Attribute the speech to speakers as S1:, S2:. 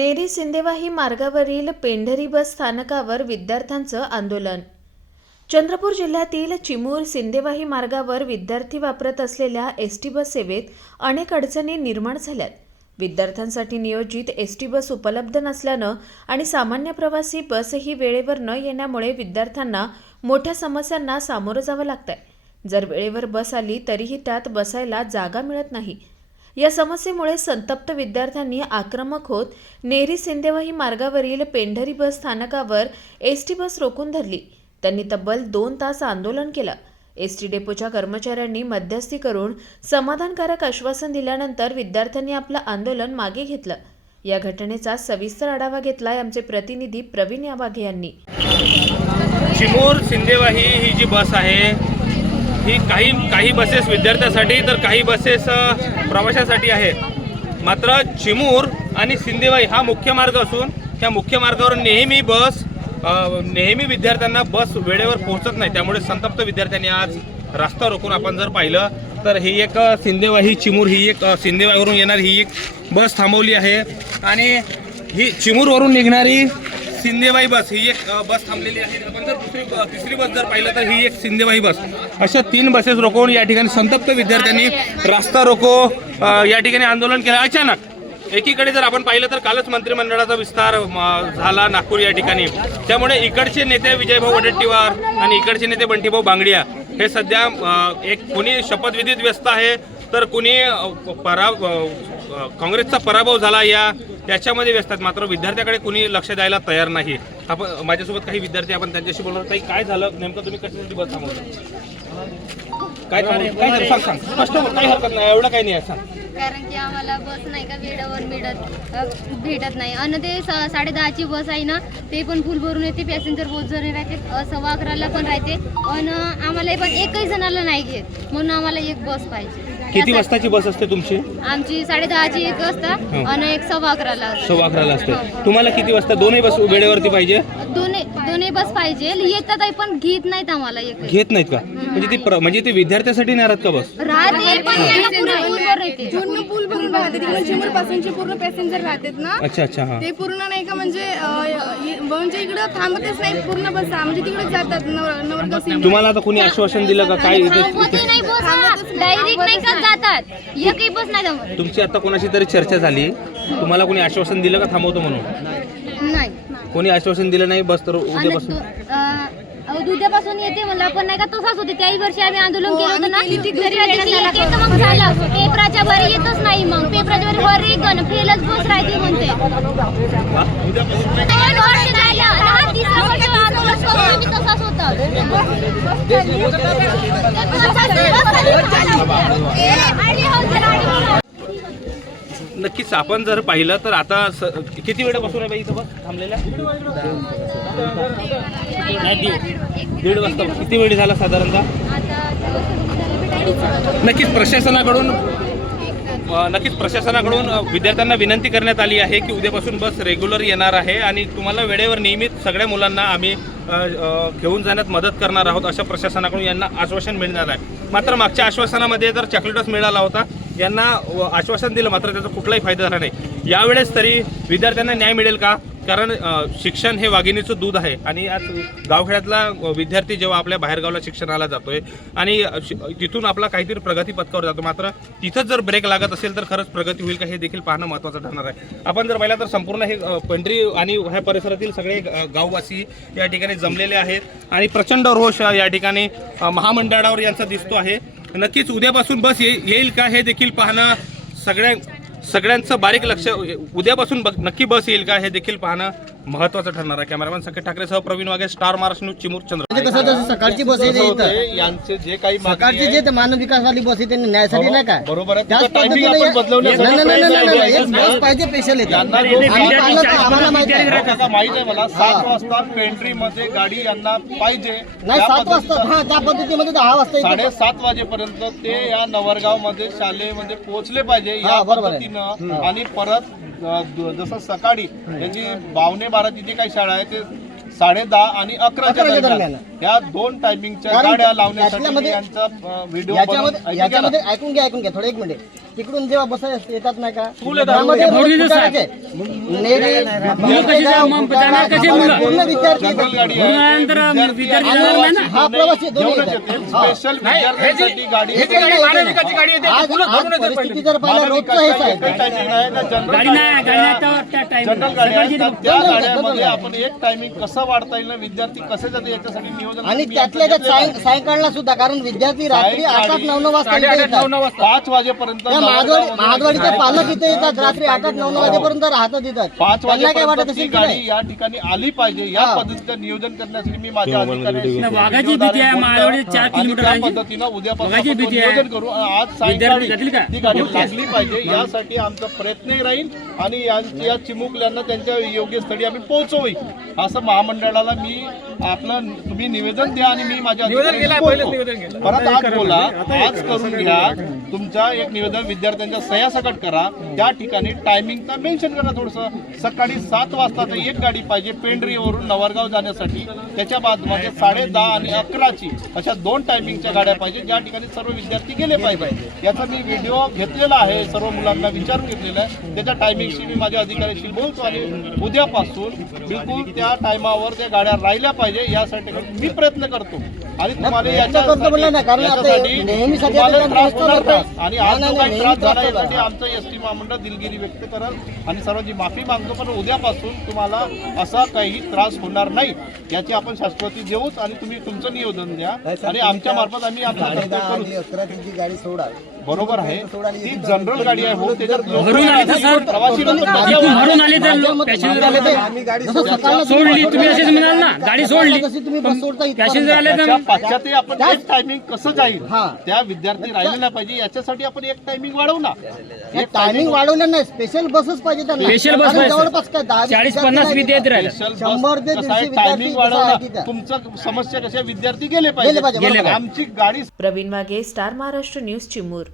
S1: नेरी सिंदेवाही मार्गावरील पेंढरी बस स्थानकावर विद्यार्थ्यांचं आंदोलन. चंद्रपूर जिल्ह्यातील चिमूर सिंदेवाही मार्गावर विद्यार्थी वापरत असलेल्या एस टी बस सेवेत अनेक अडचणी निर्माण झाल्यात. विद्यार्थ्यांसाठी नियोजित एस टी बस उपलब्ध नसल्यानं आणि सामान्य प्रवासी बसही वेळेवर न येण्यामुळे विद्यार्थ्यांना मोठ्या समस्यांना सामोरं जावं लागतंय. जर वेळेवर बस आली तरीही त्यात बसायला जागा मिळत नाही. या समस्येमुळे संतप्त विद्यार्थ्यांनी आक्रमक होत नेहरी सिंदेवाही मार्गावरील पेंढरी बस स्थानकावर एस टी बस रोखून धरली. त्यांनी तब्बल दोन तास आंदोलन केलं. एस टी डेपोच्या कर्मचाऱ्यांनी मध्यस्थी करून समाधानकारक आश्वासन दिल्यानंतर विद्यार्थ्यांनी आपलं आंदोलन मागे घेतलं. या घटनेचा सविस्तर आढावा घेतलाय आमचे प्रतिनिधी प्रवीण यावाघे यांनी.
S2: चिमूर सिंदेवाही ही जी बस आहे ही काही काही बसेस विद्यार्थ्यासाठी तर काही बसेस प्रवाशासाठी आहेत. आहे मात्र चिमूर आणि सिंदेवाई हा मुख्य मार्ग असून त्या मुख्य मार्गावर नेहमी बस नेहमी विद्यार्थ्यांना बस वेळेवर पोहोचत नाही. त्यामुळे संतप्त विद्यार्थ्यांनी आज रस्ता रोखून आपण जर पाहिलं तर ही एक सिंदेवाई सिंदेवाही चिमूर ही एक सिंदेवाईवरून येणारी ही एक बस थांबवली आहे. आणि ही चिमूरवरून निघणारी सिंदेबाई बस ही एक बस थांबलेली आहे. आपण जर दुसरी तिसरी बस जर पाहिलं तर ही एक सिंदेबाई बस. अशा तीन बसेस रोखून या ठिकाणी संतप्त विद्यार्थ्यांनी रास्ता रोको या ठिकाणी आंदोलन केलं. अचानक एकीकडे जर आपण पाहिलं तर कालच मंत्रिमंडळाचा विस्तार झाला नागपूर या ठिकाणी. त्यामुळे इकडचे नेते विजयभाऊ वडेट्टीवार आणि इकडचे नेते बंटीभाऊ बांगडिया हे सध्या एक कुणी शपथविधीत व्यस्त आहे तर कुणी परा काँग्रेसचा पराभव झाला या याच्यामध्ये व्यस्त आहेत. मात्र विद्यार्थ्याकडे कुणी लक्ष द्यायला तयार नाही. आपण माझ्यासोबत काही विद्यार्थी आपण त्यांच्याशी बोलणार. काही काय झालं? नेमकं तुम्ही कशासाठी बस थांबवलं? काय काय सांग सांग. स्पष्ट काही हरकत नाही. एवढं काही नाही आहे. सांग.
S3: कारण की आम्हाला बस नाही का? वेळेवर मिळत भेटत नाही. आणि ते स- साडे दहाची बस आहे ना ते पण फुल भरून येते. पॅसेंजर बहुत जण राहते. सव्वा अकराला पण राहते. आणि आम्हाला पण एकही जणाला नाही घेत. म्हणून आम्हाला एक बस पाहिजे.
S2: किती वाजताची बस असते तुमची?
S3: आमची साडे दहाची एक वाजता
S2: हो.
S3: आणि एक सव्वा अकराला असते.
S2: सव्वा अकराला असते.
S3: हो.
S2: तुम्हाला किती वाजता दोन्ही बस वेळेवरती पाहिजे?
S3: दोन्ही दोन्ही बस पाहिजे. येतात आहे पण घेत नाहीत आम्हाला एक
S2: घेत नाहीत का? म्हणजे ती प्र- म्हणजे ते विद्यार्थ्यासाठी नाही राहत का बस?
S3: राहते पण त्यांना येते.
S4: पूर्ण चिमूर पासूनचे पॅसेंजर राहतात. ना?
S2: अच्छा अच्छा हा.
S4: ते पूर्ण नाही का म्हणजे अं, इ- म्हणजे इकडं थांबतच नाही पूर्ण बस म्हणजे तिकडे जातात नवर- नवरगाव सिंध
S2: तुम्हाला आता कोणी आश्वासन दिलं का काय? इथे
S3: थांबवतही नाही. बस डायरेक्ट नाही का जातात? एकही बस नाही थांबत.
S2: तुमची आता कोणाशी तरी चर्चा झाली. तुम्हाला कोणी आश्वासन दिलं का थांबवतो म्हणून?
S3: नाही.
S2: कोणी आश्वासन दिलं नाही बस तर
S3: आणि
S2: उद्यापासून
S3: अं, उद्यापासून येते म्हणलं आपण नाही का तसंच होते त्याही वर्षी आम्ही आंदोलन केलं होतं ना घरी येते तर मग झालं पेपराच्या बरी येतच नाही मग पेपराच्या बरी वर एक गण फेलच बस राहते म्हणते दोन वर्ष झालं आणि हा तिसरं वर्ष आंदोलन करून आम्ही तसाच होतं
S2: नक्कीच. आपण जर पाहिलं तर आता स- किती वेळापासून आहे बाई इथं बस थांबलेल्या? दीड वाजता किती वेळ झाला साधारणतः? नक्कीच प्रशासनाकडून अ, नक्कीच प्रशासनाकडून अ, विद्यार्थ्यांना विनंती करण्यात आली आहे की उद्यापासून बस रेग्युलर येणार आहे आणि तुम्हाला वेळेवर नियमित सगळ्या मुलांना आम्ही अ, अ, घेऊन जाण्यात मदत करणार आहोत असं प्रशासनाकडून यांना आश्वासन मिळणार आहे. मात्र मागच्या आश्वासनामध्ये जर चॉकलेटच मिळाला होता यांना व- आश्वासन दिलं मात्र त्याचा कुठलाही फायदा झाला नाही. यावेळेस तरी विद्यार्थ्यांना न्याय मिळेल का? कारण शिक्षण हे वाघिणीचं दूध आहे आणि आज गावखेड्यातला विद्यार्थी जेव्हा आपल्या बाहेरगावला शिक्षणाला जातोय आणि शि- तिथून आपला काहीतरी प्रगती पथकावर जातो मात्र तिथंच जर ब्रेक लागत असेल तर खरंच प्रगती होईल का हे देखील पाहणं महत्त्वाचं ठरणार आहे. आपण जर पाहिलं तर संपूर्ण हे पंढरी आणि ह्या परिसरातील सगळे गाववासी या ठिकाणी जमलेले आहेत आणि प्रचंड रोष या ठिकाणी महामंडळावर यांचा दिसतो आहे. नक्कीच उद्यापासून बस ये- येईल का हे देखील पाहणं सगळ्या सगळ्यांचं बारीक लक्ष उद्यापासून बघ- नक्की बस येईल का हे देखील पाहणं महत्त्वाचं ठरणार आहे. कॅमेरामॅन संकेत ठाकरेसह प्रवीण वागे स्टार महाराष्ट्र न्यूज चिमूर चंद्र.
S5: म्हणजे कसं सकाळची बस येते इथं.
S6: यांचे जे काही मागणी
S5: सकाळची
S6: आहे,
S5: जे ते मानव विकासवाली बस येते न्यायासाठी नाही का?
S6: बरोबर आहे.
S5: त्याच
S6: timing
S5: पद्धतीने
S6: आपण
S5: या-
S6: बदलवण्यासाठी
S5: नाही, नाही, नाही, नाही, नाही, नाही,
S6: प्रयत्न
S5: एक बस पाहिजे स्पेशल येते
S6: यांना
S5: आम्ही
S6: रोज
S5: पाहिलं तर आम्हाला माहिती आहे.
S6: काका माहीत आहे मला? सात वाजता पेंट्री मध्ये गाडी यांना पाहिजे.
S5: नाही
S6: त्या
S5: सात वाजता
S6: पद्धतीचं
S5: हा त्या पद्धतीमध्ये दहा वाजता येते
S6: साडेसात वाजेपर्यंत ते या नवरगावमध्ये शाळेमध्ये पोहोचले पाहिजे. या
S5: बरोबर आहे.
S6: पद्धतीनं आणि परत अ, द- जसं सकाळी त्यांची बावणे बाराची जी काही शाळा आहे ते साडे दहा आणि अकराच्या दरम्यान. या दोन टायमिंगच्या गाड्या लावण्यासाठी यांचा व्हिडिओ
S5: याच्यामध्ये ऐकून घ्या ऐकून घ्या थोडं एक मिनिट. तिकडून जेव्हा बसा येतात नाही का? त्यामध्ये नेरी, पूर्ण विद्यार्थी येतात. हा प्रवासी दोन्ही
S6: घेऊनच
S5: येतात.
S6: येते
S5: हा.
S6: स्पेशल विद्यार्थ्यांसाठी गाडी
S5: हे काही नाही, काही नाही. आज आज परिस्थिती जर पाहिलं रोजचं हेच आहे.
S6: टायमिंग आहे त्या जनरल जनरल गाड्या आहेत, तर त्या गाड्यामध्ये आपण एक टायमिंग कसं वाढता येईल ना? विद्यार्थी कसे जाते याच्यासाठी नियोजन
S5: आणि त्यातल्या
S6: आता
S5: त्यात
S6: घेतलेलं आहे.
S5: सायं- सायंकाळला सुद्धा कारण विद्यार्थी रात्री आठ आठ नऊ नऊ वाजता इथे येतात.
S6: पाच वाजेपर्यंत
S5: त्या महादवाडी महादवाडीचे पालक इथे येतात. रात्री आठ आठ नऊ नऊ वाजेपर्यंत राहतात येतात
S6: पाच
S5: त्यांना काय वाटत
S6: वाजेपर्यंत ती
S5: असेल की
S6: गाडी
S5: नाही?
S6: या ठिकाणी आली पाहिजे. या
S5: हा.
S6: पद्धतीचं नियोजन करण्यासाठी मी माझ्या अधिकाऱ्यांशी
S7: वाघाची भीती आहे. महादवाडी चार
S6: आणि
S7: किलोमीटर
S6: त्या. पद्धतीनं उद्यापासून
S7: वाघाची
S6: आपण
S7: भीती आहे.
S6: नियोजन करू. आज
S7: विद्यार्थी जातील
S6: सायंकाळी
S7: का?
S6: ती गाडी लागली पाहिजे. यासाठी आमचा प्रयत्नही राहील आणि यांच्या या चिमुकल्यांना त्यांच्या योग्य स्थळी आम्ही पोहोचवू. असं महामंडळाला मी आपलं तुम्ही निवेदन द्या आणि मी माझ्या अधिकाऱ्यांशी बोलतो. परत आज बोला. आज करून घ्या. तुमच्या एक निवेदन विद्यार्थ्यांच्या सह्यासकट करा त्या ठिकाणी टायमिंगचा मेन्शन करा थोडंसं सकाळी सात वाजता तर एक गाडी पाहिजे पेंढरीवरून नवरगाव जाण्यासाठी त्याच्या बाद म्हणजे साडे दहा आणि अकराची अशा दोन टायमिंगच्या गाड्या पाहिजे ज्या ठिकाणी सर्व विद्यार्थी गेले पाहिजे याचा मी व्हिडिओ घेतलेला आहे सर्व मुलांना विचारून घेतलेला आहे त्याच्या टायमिंगशी मी माझ्या अधिकाऱ्याशी बोलतो आणि उद्यापासून बिलकुल त्या टायमावर त्या गाड्या राहिल्या पाहिजे यासाठी मी प्रयत्न करतो आणि तुम्हाला याच्यासाठी आणि आज त्रास
S5: नेहमी
S6: झाला
S5: त्रास
S6: यासाठी आमचं एस टी महामंडळ दिलगिरी व्यक्त करल आणि सर्वांची माफी मागतो पण उद्यापासून तुम्हाला असा काही त्रास होणार नाही याची आपण शाश्वती देऊच आणि तुम्ही तुमचं नियोजन द्या आणि आमच्या मार्फत आम्ही आमचं कर्तव्य करू.
S5: अकराची गाडी सोडा.
S6: बरोबर आहे ती जनरल गाडी आहे हो त्याच्यात प्रवासी.
S7: भरून आले तर पॅसेंजर आले तर सोडली तुम्ही असेच म्हणाल ना गाडी सोडली
S5: जशी तुम्ही बस सोडता इथपर्यंत.
S7: पॅसेंजर आले तर
S6: पाश्चात्य आपण एक टायमिंग कसं जाईल
S5: हा.
S6: त्या विद्यार्थी राहिले नाही पाहिजे याच्यासाठी आपण एक टायमिंग वाढवू ना
S5: हे टायमिंग वाढवलं नाही स्पेशल बसच पाहिजे त्यांना
S7: Special बस.
S5: जवळपास काय
S7: चाळीस पन्नास विद्यार्थी. राहिले
S6: स्पेशल
S5: शंभर ते
S6: टायमिंग
S5: विद्यार्थी
S6: वाढवू
S5: कसं आहे
S6: ना
S5: तिथं?
S6: तुमचं समस्या कशा विद्यार्थी गेले पाहिजे. आमची गाडी
S1: प्रवीण वाघे स्टार महाराष्ट्र न्यूज चिमूर